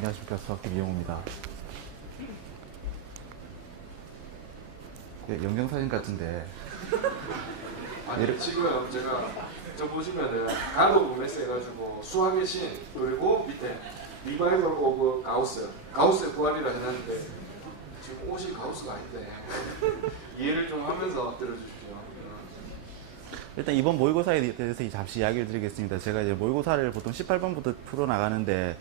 안녕하십니까. 수학팀 이영호입니다. 영정사진 같은데. 아니 지금 제가 저 보시면은 가로 보메스 해가지고 수학의 신 그리고 밑에 리바이벌 오브 가우스의 부활이라 해놨는데 지금 옷이 가우스가 아닌데 이해를 좀 하면서 들어주십시오. 일단 이번 모의고사에 대해서 잠시 이야기를 드리겠습니다. 제가 이제 모의고사를 보통 18번부터 풀어나가는데,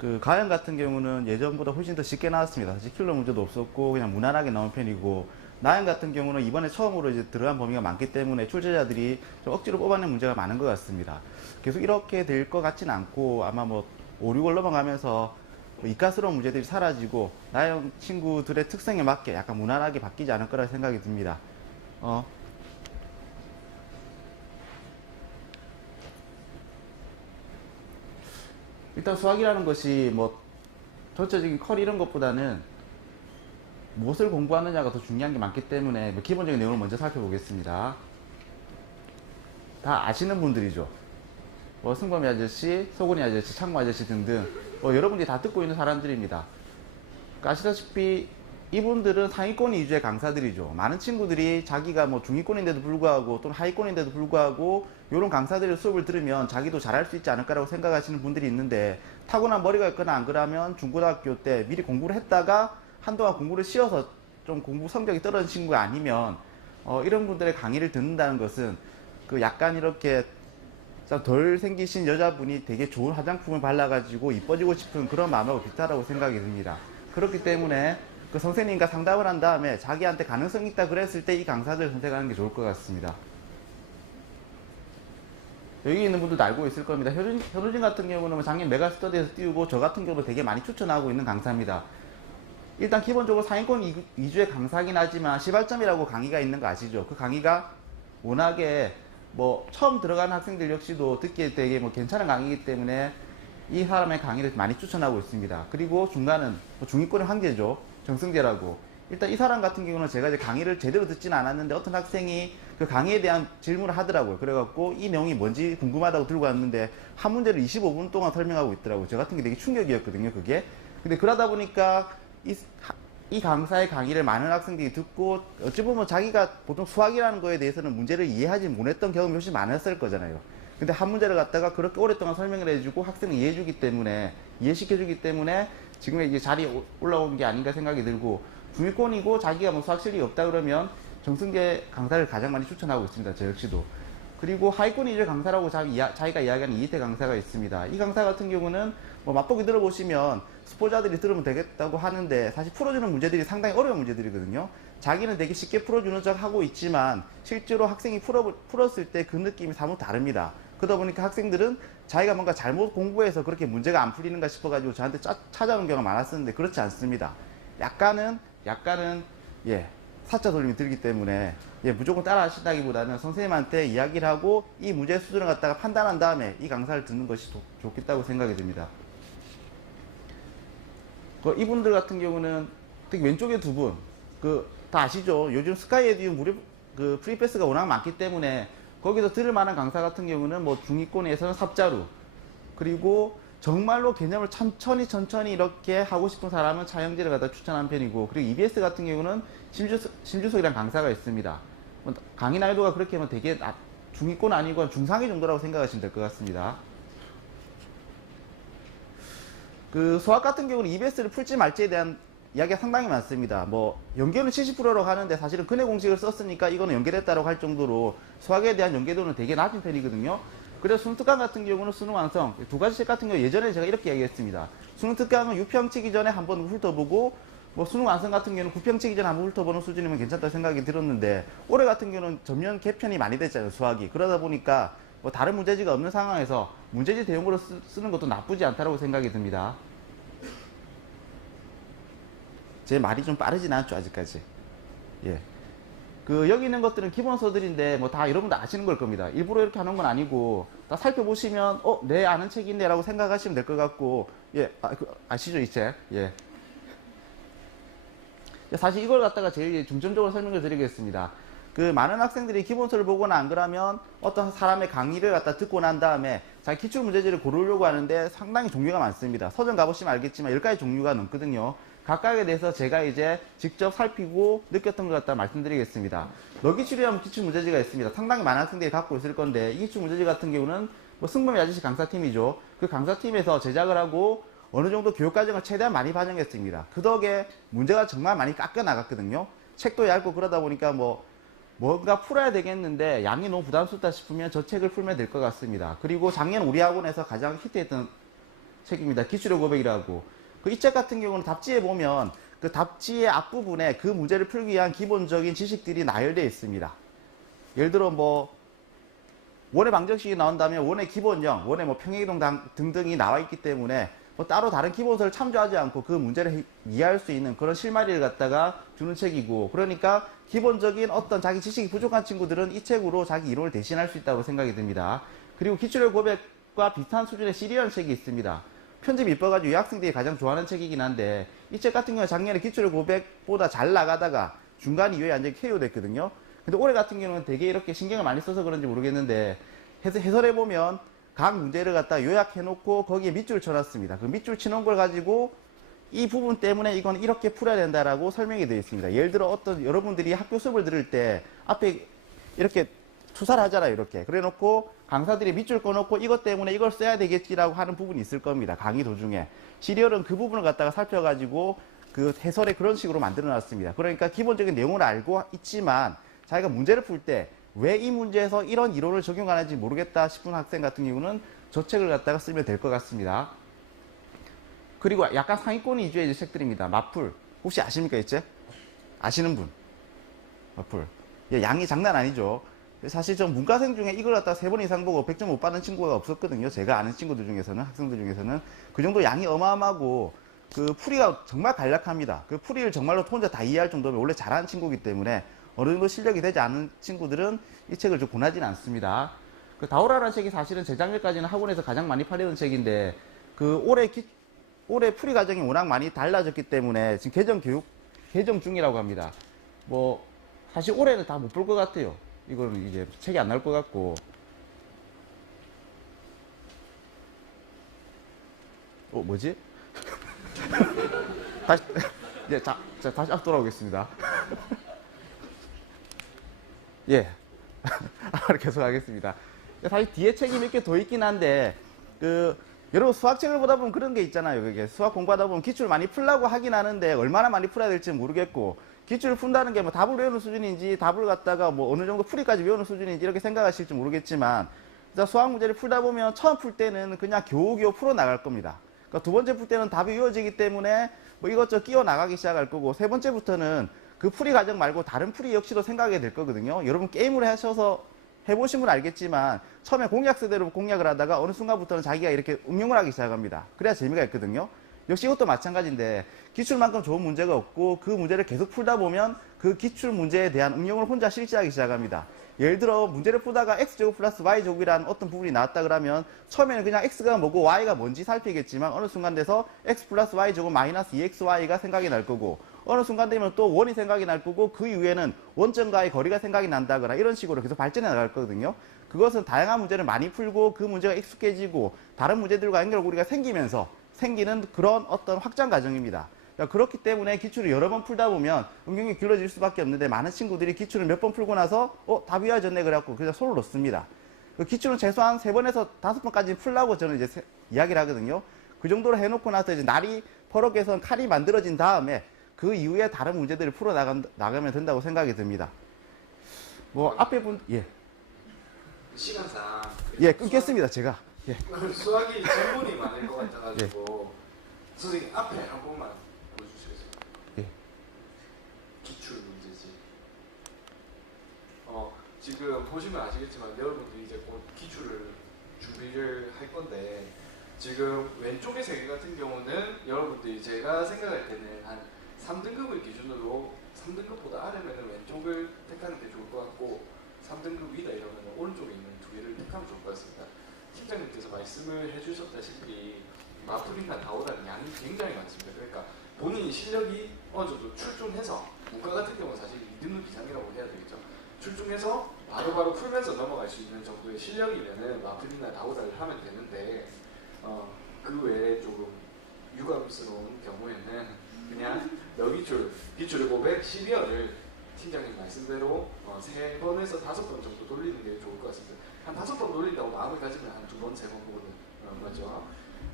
그 가형 같은 경우는 예전보다 훨씬 더 쉽게 나왔습니다. 사실 킬러 문제도 없었고 그냥 무난하게 나온 편이고, 나형 같은 경우는 이번에 처음으로 이제 들어간 범위가 많기 때문에 출제자들이 좀 억지로 뽑아낸 문제가 많은 것 같습니다. 계속 이렇게 될 것 같지는 않고 아마 뭐 5, 6월 넘어가면서 뭐 이과스러운 문제들이 사라지고 나형 친구들의 특성에 맞게 약간 무난하게 바뀌지 않을 거라 생각이 듭니다. 일단 수학이라는 것이 뭐 전체적인 커리 이런 것보다는 무엇을 공부하느냐가 더 중요한 게 많기 때문에 뭐 기본적인 내용을 먼저 살펴보겠습니다. 다 아시는 분들이죠. 뭐 승범이 아저씨, 소근이 아저씨, 창모 아저씨 등등 여러분들이 다 듣고 있는 사람들입니다. 그러니까 아시다시피 이분들은 상위권 위주의 강사들이죠. 많은 친구들이 자기가 뭐 중위권인데도 불구하고 또는 하위권인데도 불구하고 이런 강사들의 수업을 들으면 자기도 잘할 수 있지 않을까라고 생각하시는 분들이 있는데, 타고난 머리가 있거나 안 그러면 중고등학교 때 미리 공부를 했다가 한동안 공부를 쉬어서 좀 공부 성적이 떨어진 친구가 아니면 이런 분들의 강의를 듣는다는 것은 그 약간 이렇게 덜 생기신 여자분이 되게 좋은 화장품을 발라가지고 이뻐지고 싶은 그런 마음하고 비슷하다고 생각이 듭니다. 그렇기 때문에 그 선생님과 상담을 한 다음에 자기한테 가능성이 있다 그랬을 때 이 강사들을 선택하는 게 좋을 것 같습니다. 여기 있는 분들도 알고 있을 겁니다. 현우진 같은 경우는 작년 메가스터디에서 띄우고, 저 같은 경우도 되게 많이 추천하고 있는 강사입니다. 일단 기본적으로 상위권 위주의 강사긴 하지만 시발점이라고 강의가 있는 거 아시죠? 그 강의가 워낙에 뭐 처음 들어가는 학생들 역시도 듣기에 되게 뭐 괜찮은 강의이기 때문에 이 사람의 강의를 많이 추천하고 있습니다. 그리고 중간은 뭐 중위권의 황제죠. 정승재라고. 일단 이 사람 같은 경우는 제가 이제 강의를 제대로 듣지는 않았는데 어떤 학생이 그 강의에 대한 질문을 하더라고요. 그래갖고 이 내용이 뭔지 궁금하다고 들고 왔는데 한 문제를 25분 동안 설명하고 있더라고요. 저 같은 게 되게 충격이었거든요, 그게. 근데 그러다 보니까 이 강사의 강의를 많은 학생들이 듣고 어찌 보면 자기가 보통 수학이라는 거에 대해서는 문제를 이해하지 못했던 경험이 훨씬 많았을 거잖아요. 근데 한 문제를 갖다가 그렇게 오랫동안 설명을 해주고 학생을 이해시켜주기 때문에 지금의 이제 자리에 올라온 게 아닌가 생각이 들고, 중위권이고 자기가 뭐 수학 실력이 없다 그러면 정승재 강사를 가장 많이 추천하고 있습니다. 저 역시도. 그리고 하위권 위주의 강사라고 자기가 이야기하는 이희태 강사가 있습니다. 이 강사 같은 경우는 뭐 맛보기 들어보시면 스포자들이 들으면 되겠다고 하는데 사실 풀어주는 문제들이 상당히 어려운 문제들이거든요. 자기는 되게 쉽게 풀어주는 척 하고 있지만 실제로 학생이 풀었을 때 그 느낌이 사뭇 다릅니다. 그러다 보니까 학생들은 자기가 뭔가 잘못 공부해서 그렇게 문제가 안 풀리는가 싶어가지고 저한테 찾아오는 경우가 많았었는데 그렇지 않습니다. 약간은 사자 돌림이 들기 때문에 무조건 따라 하신다기보다는 선생님한테 이야기를 하고 이 문제 수준을 갖다가 판단한 다음에 이 강사를 듣는 것이 좋겠다고 생각이 듭니다. 이분들 같은 경우는 특히 왼쪽에 두 분, 다 아시죠? 요즘 스카이 에듀 무료 프리패스가 워낙 많기 때문에 거기서 들을 만한 강사 같은 경우는 뭐 중위권에서는 삽자루, 그리고 정말로 개념을 천천히 이렇게 하고 싶은 사람은 차영재를 갖다 추천한 편이고, 그리고 EBS 같은 경우는 심주석이라는 강사가 있습니다. 강의 난이도가 그렇게 하면 되게 중위권 아니고 중상위 정도라고 생각하시면 될 것 같습니다. 그 수학 같은 경우는 EBS를 풀지 말지에 대한 이야기가 상당히 많습니다. 뭐 연계는 70%라고 하는데 사실은 근해 공식을 썼으니까 이거는 연계됐다고 할 정도로 수학에 대한 연계도는 되게 낮은 편이거든요. 그래서 수능 특강 같은 경우는 수능 완성, 두 가지 책 같은 경우 예전에 제가 이렇게 이야기했습니다. 수능 특강은 6평 치기 전에 한번 훑어보고, 뭐 수능 완성 같은 경우는 9평 치기 전에 한번 훑어보는 수준이면 괜찮다고 생각이 들었는데, 올해 같은 경우는 전면 개편이 많이 됐잖아요, 수학이. 그러다 보니까 뭐 다른 문제지가 없는 상황에서 문제지 대용으로 쓰는 것도 나쁘지 않다고 생각이 듭니다. 제 말이 좀 빠르진 않죠, 아직까지. 여기 있는 것들은 기본서들인데 뭐 다 여러분들 아시는 걸 겁니다. 일부러 이렇게 하는 건 아니고 다 살펴보시면 내 아는 책인데 라고 생각하시면 될 것 같고, 아시죠, 이 책? 사실 이걸 갖다가 제일 중점적으로 설명을 드리겠습니다. 그 많은 학생들이 기본서를 보거나 안 그러면 어떤 사람의 강의를 갖다 듣고 난 다음에 자기 기출 문제지를 고르려고 하는데 상당히 종류가 많습니다. 서점 가보시면 알겠지만 10가지 종류가 넘거든요. 각각에 대해서 제가 이제 직접 살피고 느꼈던 것 같다 말씀드리겠습니다. 너기출이라는 기출 문제지가 있습니다. 상당히 많은 학생들이 갖고 있을 건데 이 기출 문제지 같은 경우는 뭐 승범이 아저씨 강사팀이죠. 그 강사팀에서 제작을 하고 어느 정도 교육과정을 최대한 많이 반영했습니다. 그 덕에 문제가 정말 많이 깎여 나갔거든요. 책도 얇고 그러다 보니까 뭔가 풀어야 되겠는데 양이 너무 부담스럽다 싶으면 저 책을 풀면 될 것 같습니다. 그리고 작년 우리 학원에서 가장 히트했던 책입니다. 기출의 고백이라고. 그 이 책 같은 경우는 답지에 보면 그 답지의 앞부분에 그 문제를 풀기 위한 기본적인 지식들이 나열되어 있습니다. 예를 들어 원의 방정식이 나온다면 원의 기본형, 원의 평행이동 등등이 나와 있기 때문에 따로 다른 기본서를 참조하지 않고 그 문제를 이해할 수 있는 그런 실마리를 갖다가 주는 책이고, 그러니까 기본적인 어떤 자기 지식이 부족한 친구들은 이 책으로 자기 이론을 대신할 수 있다고 생각이 듭니다. 그리고 기출의 고백과 비슷한 수준의 시리얼 책이 있습니다. 편집이 이뻐가지고 유학생들이 가장 좋아하는 책이긴 한데 이 책 같은 경우는 작년에 기출의 고백보다 잘 나가다가 중간 이후에 완전히 KO 됐거든요. 근데 올해 같은 경우는 되게 이렇게 신경을 많이 써서 그런지 모르겠는데 해설해보면 각 문제를 갖다 요약해놓고 거기에 밑줄을 쳐놨습니다. 그 밑줄 치는 걸 가지고 이 부분 때문에 이건 이렇게 풀어야 된다라고 설명이 되어 있습니다. 예를 들어 여러분들이 학교 수업을 들을 때 앞에 이렇게 투사를 하잖아요. 이렇게. 그래 놓고 강사들이 밑줄 꺼놓고 이것 때문에 이걸 써야 되겠지라고 하는 부분이 있을 겁니다. 강의 도중에. 시리얼은 그 부분을 갖다가 살펴가지고 그 해설에 그런 식으로 만들어 놨습니다. 그러니까 기본적인 내용을 알고 있지만 자기가 문제를 풀 때 왜 이 문제에서 이런 이론을 적용하는지 모르겠다 싶은 학생 같은 경우는 저 책을 갖다가 쓰면 될 것 같습니다. 그리고 약간 상위권 위주의 책들입니다. 마풀. 혹시 아십니까, 이 책? 아시는 분? 마풀. 예, 양이 장난 아니죠. 사실 전 문과생 중에 이걸 갖다가 3번 이상 보고 100점 못 받는 친구가 없었거든요. 제가 아는 친구들 중에서는, 학생들 중에서는. 그 정도 양이 어마어마하고, 그 풀이가 정말 간략합니다. 그 풀이를 정말로 혼자 다 이해할 정도면 원래 잘하는 친구이기 때문에 어느 정도 실력이 되지 않은 친구들은 이 책을 좀 권하지는 않습니다. 그 다오라라는 책이 사실은 재작년까지는 학원에서 가장 많이 팔리는 책인데, 그 올해 풀이 과정이 워낙 많이 달라졌기 때문에 지금 개정 중이라고 합니다. 사실 올해는 다 못 볼 것 같아요. 이거는 이제 책이 안 나올 것 같고. 뭐지? 다시, 예, 다시 앞 돌아오겠습니다. 예. 계속 하겠습니다. 사실 뒤에 책이 몇 개 더 있긴 한데, 여러분 수학책을 보다 보면 그런 게 있잖아요. 그게 수학 공부하다 보면 기출 많이 풀라고 하긴 하는데 얼마나 많이 풀어야 될지 모르겠고, 기출을 푼다는 게 답을 외우는 수준인지 답을 갖다가 어느 정도 풀이까지 외우는 수준인지 이렇게 생각하실지 모르겠지만, 수학 문제를 풀다 보면 처음 풀 때는 그냥 겨우겨우 풀어 나갈 겁니다. 그러니까 두 번째 풀 때는 답이 외워지기 때문에 이것저것 끼워 나가기 시작할 거고, 세 번째부터는 그 풀이 과정 말고 다른 풀이 역시도 생각하게 될 거거든요. 여러분 게임을 하셔서 해보신 분 알겠지만 처음에 공약서대로 공략을 하다가 어느 순간부터는 자기가 이렇게 응용을 하기 시작합니다. 그래야 재미가 있거든요. 역시 이것도 마찬가지인데 기출만큼 좋은 문제가 없고 그 문제를 계속 풀다 보면 그 기출 문제에 대한 응용을 혼자 실시하기 시작합니다. 예를 들어 문제를 풀다가 x제곱 플러스 y제곱이라는 어떤 부분이 나왔다 그러면 처음에는 그냥 x가 뭐고 y가 뭔지 살피겠지만 어느 순간 돼서 x 플러스 y제곱 마이너스 2xy가 생각이 날 거고, 어느 순간 되면 또 원이 생각이 날 거고, 그 이후에는 원점과의 거리가 생각이 난다거나 이런 식으로 계속 발전해 나갈 거거든요. 그것은 다양한 문제를 많이 풀고 그 문제가 익숙해지고 다른 문제들과 연결고리가 생기면서 생기는 그런 어떤 확장 과정입니다. 그렇기 때문에 기출을 여러 번 풀다 보면 응용이 길어질 수밖에 없는데, 많은 친구들이 기출을 몇 번 풀고 나서 답이 외워졌네 그래갖고 그냥 손을 놓습니다. 기출은 최소한 3번에서 5번까지 풀라고 저는 이제 이야기를 하거든요. 그 정도로 해놓고 나서 이제 날이 퍼럭에서 칼이 만들어진 다음에 그 이후에 다른 문제들을 풀어 나가면 된다고 생각이 듭니다. 앞에 예. 시간상 예, 끊겠습니다, 제가. 예. 수학이 전문이 많을 것 같아가지고 선생님 앞에 한 번만 보여주시겠어요? 예. 기출 문제지. 지금 보시면 아시겠지만 여러분들이 이제 곧 기출을 준비를 할 건데, 지금 왼쪽의 세 개 같은 경우는 여러분들이 제가 생각할 때는 한 3등급을 기준으로 3등급보다 아래면은 왼쪽을 택하는 게 좋을 것 같고, 3등급 위다 이러면 오른쪽에 있는 두 개를 택하면 좋을 것 같습니다. 팀장님께서 말씀을 해주셨다시피 마플이나 다오라는 양이 굉장히 많습니다. 그러니까 본인이 실력이 어느 정도 출중해서, 문과 같은 경우는 사실 2등급 이상이라고 해야 되겠죠. 출중해서 바로바로 풀면서 넘어갈 수 있는 정도의 실력이면은 마플이나 다우다를 하면 되는데 그 외에 조금 유감스러운 경우에는 그냥 기출을 512회를 팀장님 말씀대로 3번에서 5번 정도 돌리는 게 좋을 것 같습니다. 한 5번 돌린다고 마음을 가지면 한 2번, 3번 보는 거죠.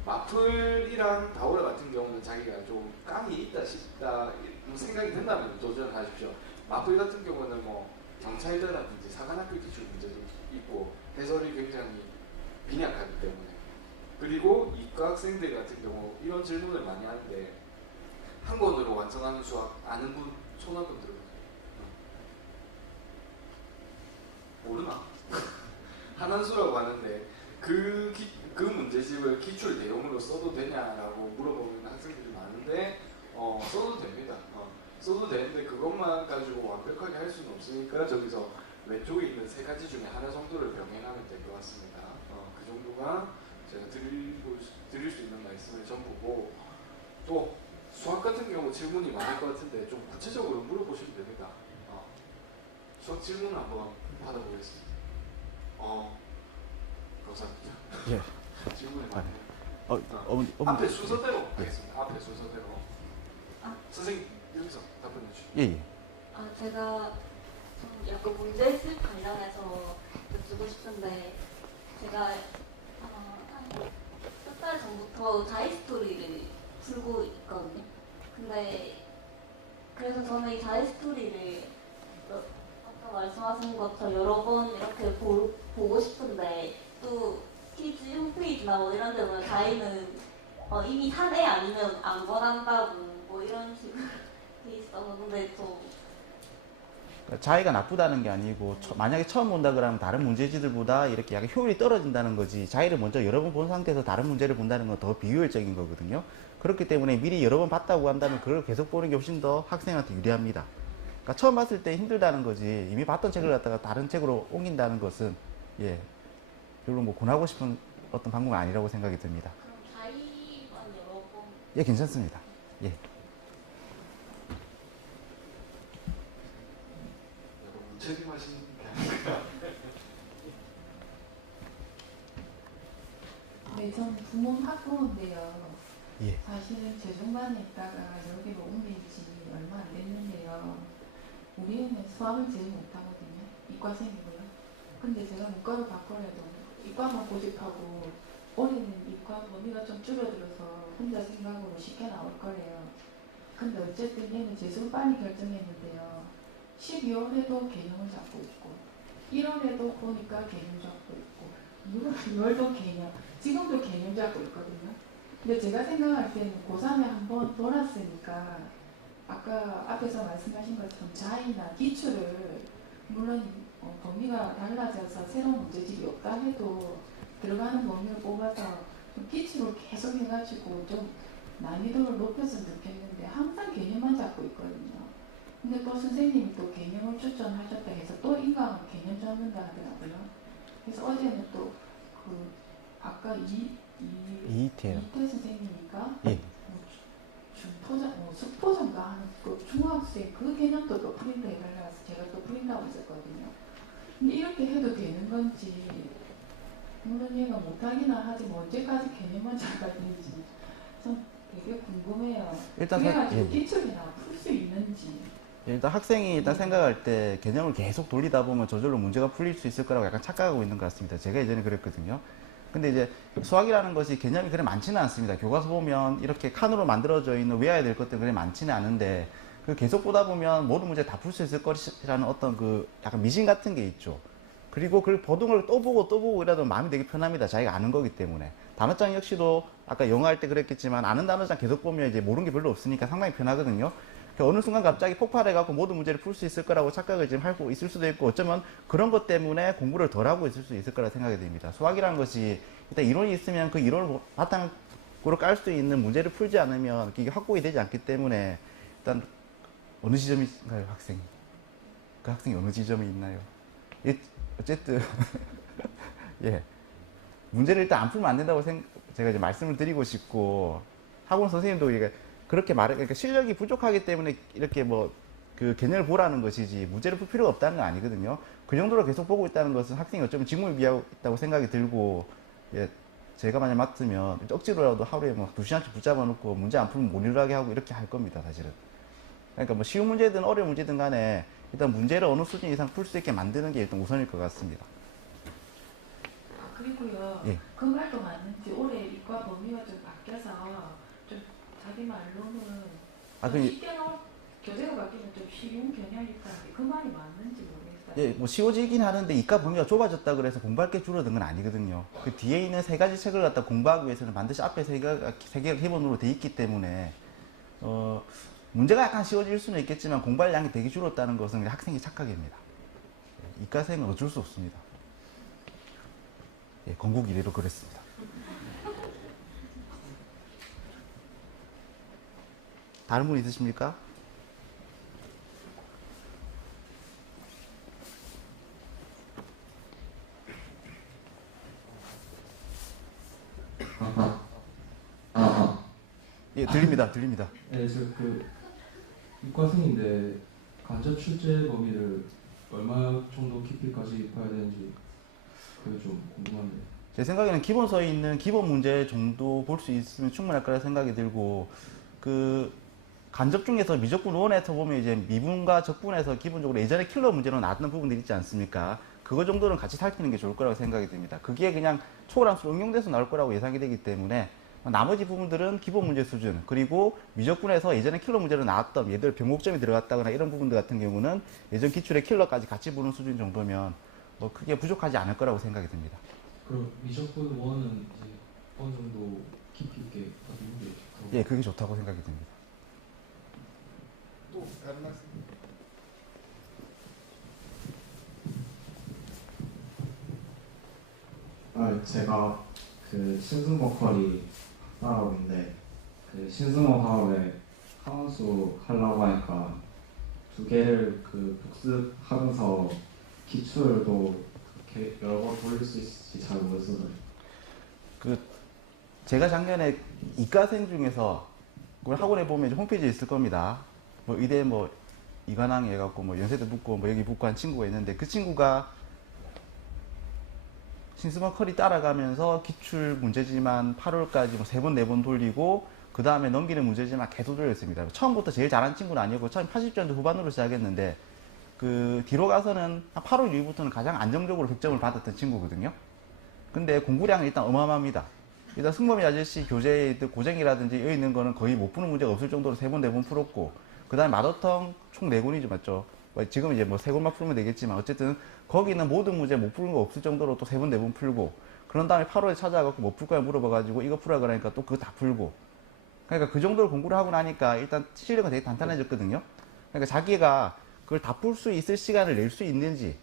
마플이랑 다우라 같은 경우는 자기가 좀 감이 있다 싶다 생각이 든다면 도전을 하십시오. 마플 같은 경우는 뭐 경찰대라든지 사관학교 기출 문제도 있고 해설이 굉장히 빈약하기 때문에, 그리고 이과 학생들 같은 경우 이런 질문을 많이 하는데 한 권으로 완성하는 수학 아는 분 손 한 번 들어보세요. 모르나? 한한수라고 하는데 그 문제집을 기출 내용으로 써도 되냐라고 물어보는 학생들이 많은데 써도 됩니다. 써도 되는데 그것만 가지고 완벽하게 할 수는 없으니까 저기서 왼쪽에 있는 3가지 중에 하나 정도를 병행하면 될 것 같습니다. 그 정도가 제가 드릴 수 있는 말씀을 전부고, 또 수학 같은 경우 질문이 많을 것 같은데 좀 구체적으로 물어보시면 됩니다. 수학 질문 한번 받아보겠습니다. 감사합니다. 예. 질문이 많네요. 어머니. 앞에 순서대로 하겠습니다. 앞에 순서대로. 선생님 여기서 답변해 주시죠. 예. 제가 좀 약간 문제집 관련해서 여쭈고 싶은데, 제가 한 달 전부터 자이스토리를 풀고 있거든요. 근데 그래서 저는 이 자이스토리를 아까 말씀하신 것처럼 여러 번 이렇게 보고 싶은데, 또 퀴즈 홈페이지나 뭐 이런 데 보면 자이는 이미 사내 아니면 안 권한다고 뭐 이런 식으로 돼 있어서, 근데 좀 자의가 나쁘다는 게 아니고 만약에 처음 본다 그러면 다른 문제지들보다 이렇게 약간 효율이 떨어진다는 거지, 자의를 먼저 여러 번 본 상태에서 다른 문제를 본다는 건 더 비효율적인 거거든요. 그렇기 때문에 미리 여러 번 봤다고 한다면 그걸 계속 보는 게 훨씬 더 학생한테 유리합니다. 그러니까 처음 봤을 때 힘들다는 거지, 이미 봤던 책을 갖다가 다른 책으로 옮긴다는 것은 별로 뭐 권하고 싶은 어떤 방법은 아니라고 생각이 듭니다. 그럼 자의만 여러 번. 예, 괜찮습니다. 예. 책임하시는 게 아닐까. 네, 전 부모 학부모인데요. 예. 사실 재중반에 있다가 여기로 옮긴 지 얼마 안 됐는데요. 우리 애는 수학을 제일 못하거든요. 이과생이고요. 근데 제가 문과로 바꾸려도 이과만 고집하고 올해는 이과 범위가 좀 줄어들어서 혼자 생각으로 쉽게 나올 거래요. 근데 어쨌든 얘는 재수를 빨리 결정했는데요. 12월에도 개념을 잡고 있고 1월에도 보니까 개념 잡고 있고 6월도 개념, 지금도 개념 잡고 있거든요. 근데 제가 생각할 때는 고3에 한번 돌았으니까 아까 앞에서 말씀하신 것처럼 자의나 기출을 물론 범위가 달라져서 새로운 문제집이 없다 해도 들어가는 범위를 뽑아서 좀 기출을 계속 해가지고 좀 난이도를 높였으면 좋겠는데 항상 개념만 잡고 있거든요. 근데 또 선생님이 또 개념을 추천하셨다 해서 또 인강 개념 잡는다 하더라고요. 그래서 어제는 또 그 아까 이태요. 이태 선생님이니까 예. 중포장, 숙포장가 하는 그 중학생 그 개념도 또 프린트 해달라고 해서 제가 또 프린트하고 있었거든요. 근데 이렇게 해도 되는 건지, 물론 얘가 못하기는 하지만 언제까지 개념만 잡아야 되는지 좀 되게 궁금해요. 일단 그래가지고 기출이나 풀 수 있는지. 일단 학생이 일단 생각할 때 개념을 계속 돌리다 보면 저절로 문제가 풀릴 수 있을 거라고 약간 착각하고 있는 것 같습니다. 제가 예전에 그랬거든요. 근데 이제 수학이라는 것이 개념이 그래 많지는 않습니다. 교과서 보면 이렇게 칸으로 만들어져 있는 외워야 될 것들 그래 많지는 않은데, 그 계속 보다 보면 모든 문제 다 풀 수 있을 것이라는 어떤 그 약간 미신 같은 게 있죠. 그리고 그 버둥을 또 보고 이러다 마음이 되게 편합니다. 자기가 아는 거기 때문에. 단어장 역시도 아까 영어 할 때 그랬겠지만 아는 단어장 계속 보면 이제 모르는 게 별로 없으니까 상당히 편하거든요. 어느 순간 갑자기 폭발해갖고 모든 문제를 풀 수 있을 거라고 착각을 지금 하고 있을 수도 있고, 어쩌면 그런 것 때문에 공부를 덜 하고 있을 수 있을 거라 생각이 됩니다. 수학이라는 것이 일단 이론이 있으면 그 이론을 바탕으로 깔 수 있는 문제를 풀지 않으면 이게 확보이 되지 않기 때문에, 일단 어느 지점인가요, 학생이? 그 학생이 어느 지점에 있나요? 어쨌든 예, 문제를 일단 안 풀면 안 된다고 제가 이제 말씀을 드리고 싶고, 학원 선생님도 이게 그렇게 그러니까 실력이 부족하기 때문에 이렇게 뭐 그 개념을 보라는 것이지 문제를 풀 필요가 없다는 건 아니거든요. 그 정도로 계속 보고 있다는 것은 학생이 어쩌면 직무를 비하고 있다고 생각이 들고, 예, 제가 만약 맡으면 억지로라도 하루에 뭐 2시간씩 붙잡아 놓고 문제 안 풀면 못 일하게 하고 이렇게 할 겁니다, 사실은. 그러니까 뭐 쉬운 문제든 어려운 문제든 간에 일단 문제를 어느 수준 이상 풀 수 있게 만드는 게 일단 우선일 것 같습니다. 그리고요. 예. 그 말도 맞는지 올해 이과 범위가 좀 바뀌어서 좀 자기 말로는 쉽게 나올 교재가 바뀌면 좀 쉬운 경향이 있다는데 그 말이 맞는지 모르겠어요. 예, 뭐 쉬워지긴 하는데 이과 범위가 좁아졌다 그래서 공부할 게 줄어든 건 아니거든요. 그 뒤에 있는 3가지 책을 갖다 공부하기 위해서는 반드시 앞에 3개가 기본으로 돼 있기 때문에 문제가 약간 쉬워질 수는 있겠지만 공부할 양이 되게 줄었다는 것은 학생의 착각입니다. 이과생은 어쩔 수 없습니다. 예, 건국 이래로 그랬습니다. 다른 분 있으십니까? 예, 들립니다. 들립니다. 네, 저 이과생인데 간접 출제 범위를 얼마 정도 깊이까지 봐야 되는지 그게 좀 궁금한데. 제 생각에는 기본서에 있는 기본 문제 정도 볼 수 있으면 충분할 거라 생각이 들고, 그 간접 중에서 미적분 1에서 보면 이제 미분과 적분에서 기본적으로 예전에 킬러 문제로 나왔던 부분들이 있지 않습니까? 그거 정도는 같이 살피는 게 좋을 거라고 생각이 듭니다. 그게 그냥 초월함수로 응용돼서 나올 거라고 예상이 되기 때문에 나머지 부분들은 기본 문제 수준, 그리고 미적분에서 예전에 킬러 문제로 나왔던 예를 들어 변곡점이 들어갔다거나 이런 부분들 같은 경우는 예전 기출의 킬러까지 같이 보는 수준 정도면 뭐 크게 부족하지 않을 거라고 생각이 듭니다. 그럼 미적분 1은 이제 어느 정도 깊이 있게 가지고 게 좋다고? 예, 그게 좋다고 생각이 듭니다. 또 다른 말씀? 제가 그 신승모 컬이 따라오는데 그 신승모 화업에 함수 하려고 하니까 2개를 그 복습하면서 기출도 이렇게 여러 번 돌릴 수 있을지 잘 모르겠어요. 제가 작년에 이과생 중에서 그걸 학원에 보면 이제 홈페이지에 있을 겁니다. 뭐 의대 뭐 이관왕에 해갖고 뭐 연세대 붙고 뭐 여기 붙고 한 친구가 있는데 그 친구가 신스먼 컬이 따라가면서 기출 문제지만 8월까지 뭐 3번, 4번 돌리고 그 다음에 넘기는 문제지만 계속 돌렸습니다. 처음부터 제일 잘한 친구는 아니었고 처음 80점대 후반으로 시작했는데 그 뒤로 가서는 한 8월 이후부터는 가장 안정적으로 100점을 받았던 친구거든요. 근데 공부량은 일단 어마어마합니다. 일단 승범이 아저씨 교재에 고쟁이라든지 여기 있는 거는 거의 못 푸는 문제가 없을 정도로 3번, 4번 풀었고 그 다음에 마더텅 총 4권이죠, 맞죠? 지금 이제 뭐 3권만 풀면 되겠지만 어쨌든 거기는 모든 문제 못 푸는 거 없을 정도로 또 3번, 4번 풀고 그런 다음에 8월에 찾아가고 뭐 풀 거야 물어봐가지고 이거 풀라 그러니까 또 그거 다 풀고 그러니까 그 정도로 공부를 하고 나니까 일단 실력은 되게 단단해졌거든요. 그러니까 자기가 그걸 다 풀 수 있을 시간을 낼 수 있는지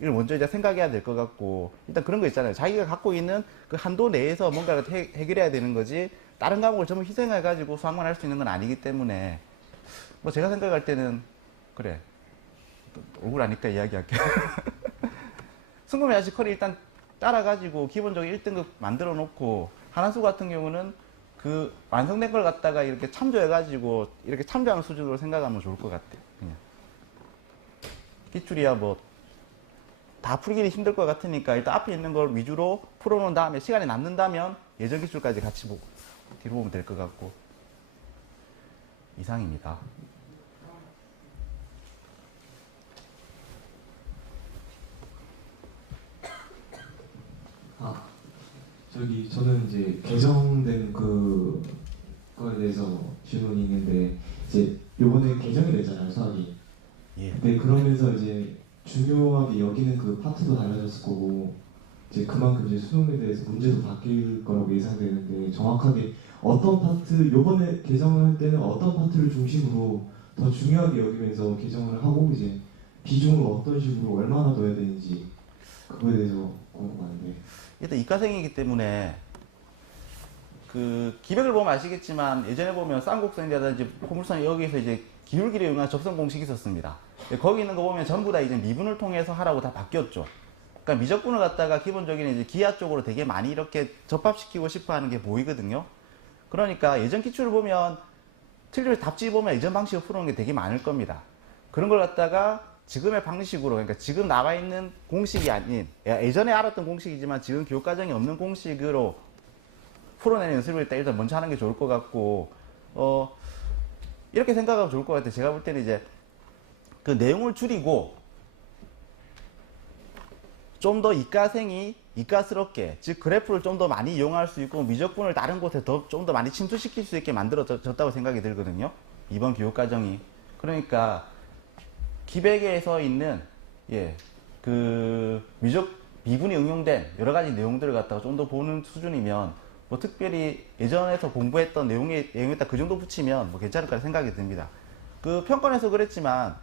이걸 먼저 이제 생각해야 될 것 같고 일단 그런 거 있잖아요. 자기가 갖고 있는 그 한도 내에서 뭔가를 해결해야 되는 거지 다른 과목을 전부 희생해가지고 수학만 할 수 있는 건 아니기 때문에 뭐 제가 생각할 때는 그래 억울하니까 이야기할게요. 승범이 아저씨 컬이 일단 따라가지고 기본적으로 1등급 만들어 놓고 하나수 같은 경우는 그 완성된 걸 갖다가 이렇게 참조해가지고 이렇게 참조하는 수준으로 생각하면 좋을 것 같아요. 그냥 기출이야 뭐 다 풀기는 힘들 것 같으니까 일단 앞에 있는 걸 위주로 풀어놓은 다음에 시간이 남는다면 예전 기출까지 같이 보고 뒤로 보면 될 것 같고 이상입니다. 저는 이제 개정된 그거에 대해서 질문이 있는데 이제 요번에 개정이 되잖아요, 수학이. 예. 근데 그러면서 이제 중요하게 여기는 그 파트도 달라졌을 거고 이제 그만큼 이제 수능에 대해서 문제도 바뀔 거라고 예상되는데 정확하게 어떤 파트 요번에 개정을 할 때는 어떤 파트를 중심으로 더 중요하게 여기면서 개정을 하고 이제 비중을 어떤 식으로 얼마나 넣어야 되는지 그거에 대해서 궁금한데. 일단 이과생이기 때문에 그 기백을 보면 아시겠지만 예전에 보면 쌍곡선이라든지 포물선 여기서 이제 기울기를 이용한 접선 공식이 있었습니다. 거기 있는 거 보면 전부 다 이제 미분을 통해서 하라고 다 바뀌었죠. 그러니까 미적분을 갖다가 기본적인 이제 기하 쪽으로 되게 많이 이렇게 접합시키고 싶어 하는 게 보이거든요. 그러니까 예전 기출을 보면 틀리면 답지 보면 예전 방식으로 풀어놓은 게 되게 많을 겁니다. 그런 걸 갖다가 지금의 방식으로, 그러니까 지금 나와 있는 공식이 아닌, 예전에 알았던 공식이지만 지금 교육과정이 없는 공식으로 풀어내는 연습을 일단 먼저 하는 게 좋을 것 같고, 이렇게 생각하면 좋을 것 같아요. 제가 볼 때는 이제 그 내용을 줄이고 좀 더 이과생이 이과스럽게, 즉 그래프를 좀 더 많이 이용할 수 있고 미적분을 다른 곳에 좀 더 많이 침투시킬 수 있게 만들어졌다고 생각이 들거든요. 이번 교육과정이. 그러니까 기백에서 있는 그 미분이 응용된 여러 가지 내용들을 갖다가 좀 더 보는 수준이면 뭐 특별히 예전에서 공부했던 내용에다 그 정도 붙이면 뭐 괜찮을 거라 생각이 듭니다. 그 평가에서 그랬지만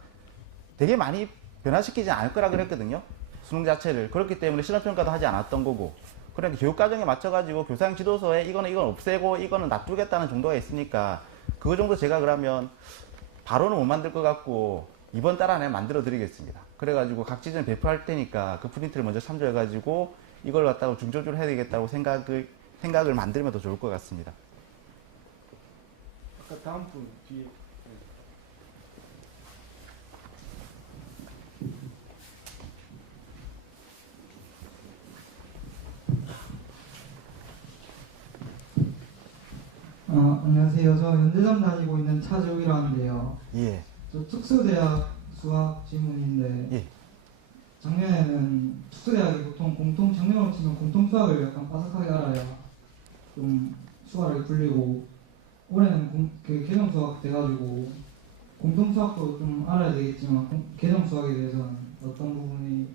되게 많이 변화시키지 않을 거라 그랬거든요. 수능 자체를. 그렇기 때문에 실험평가도 하지 않았던 거고. 그러니까 교육과정에 맞춰가지고 교사형 지도서에 이건 없애고 이거는 놔두겠다는 정도가 있으니까 그거 정도 제가 그러면 바로는 못 만들 것 같고 이번 달 안에 만들어 드리겠습니다. 그래가지고 각 지점 배포할 테니까 그 프린트를 먼저 참조해가지고 이걸 갖다가 중조주를 해야 되겠다고 생각을 만들면 더 좋을 것 같습니다. 아까 다음 분 뒤에. 안녕하세요. 저 연대점 다니고 있는 차재욱이라고 하는데요. 예. 저 특수대학 수학 질문인데 예. 작년에는 특수대학이 보통 작년으로 치면 공통 수학을 약간 빠삭하게 알아야 좀 수학을 불리고 올해는 그 개정 수학 돼가지고 공통 수학도 좀 알아야 되겠지만 개정 수학에 대해서는 어떤 부분이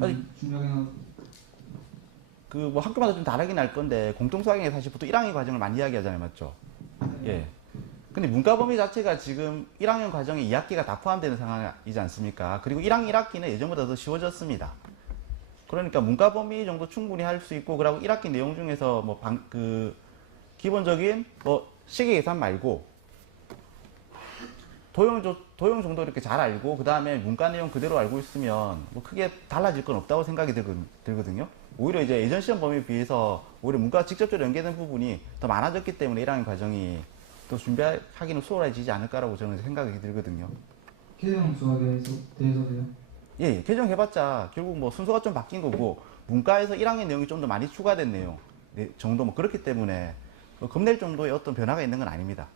좀 중요하게 그 뭐 학교마다 좀 다르긴 할 건데 공통수학에 사실 보통 1학년 과정을 많이 이야기하잖아요, 맞죠? 예. 근데 문과 범위 자체가 지금 1학년 과정에 2학기가 다 포함되는 상황이지 않습니까? 그리고 1학년 1학기는 예전보다 더 쉬워졌습니다. 그러니까 문과 범위 정도 충분히 할 수 있고, 그리고 1학기 내용 중에서 뭐 기본적인 뭐 시계 계산 말고 도형 정도 이렇게 잘 알고 그 다음에 문과 내용 그대로 알고 있으면 뭐 크게 달라질 건 없다고 생각이 들거든요. 오히려 이제 예전 시험 범위에 비해서 오히려 문과와 직접적으로 연계된 부분이 더 많아졌기 때문에 1학년 과정이 또 준비하기는 수월해지지 않을까라고 저는 생각이 들거든요. 개정 수학에 대해서요? 예, 개정해봤자 결국 뭐 순서가 좀 바뀐 거고 문과에서 1학년 내용이 좀 더 많이 추가된 내용 정도 뭐 그렇기 때문에 겁낼 정도의 어떤 변화가 있는 건 아닙니다.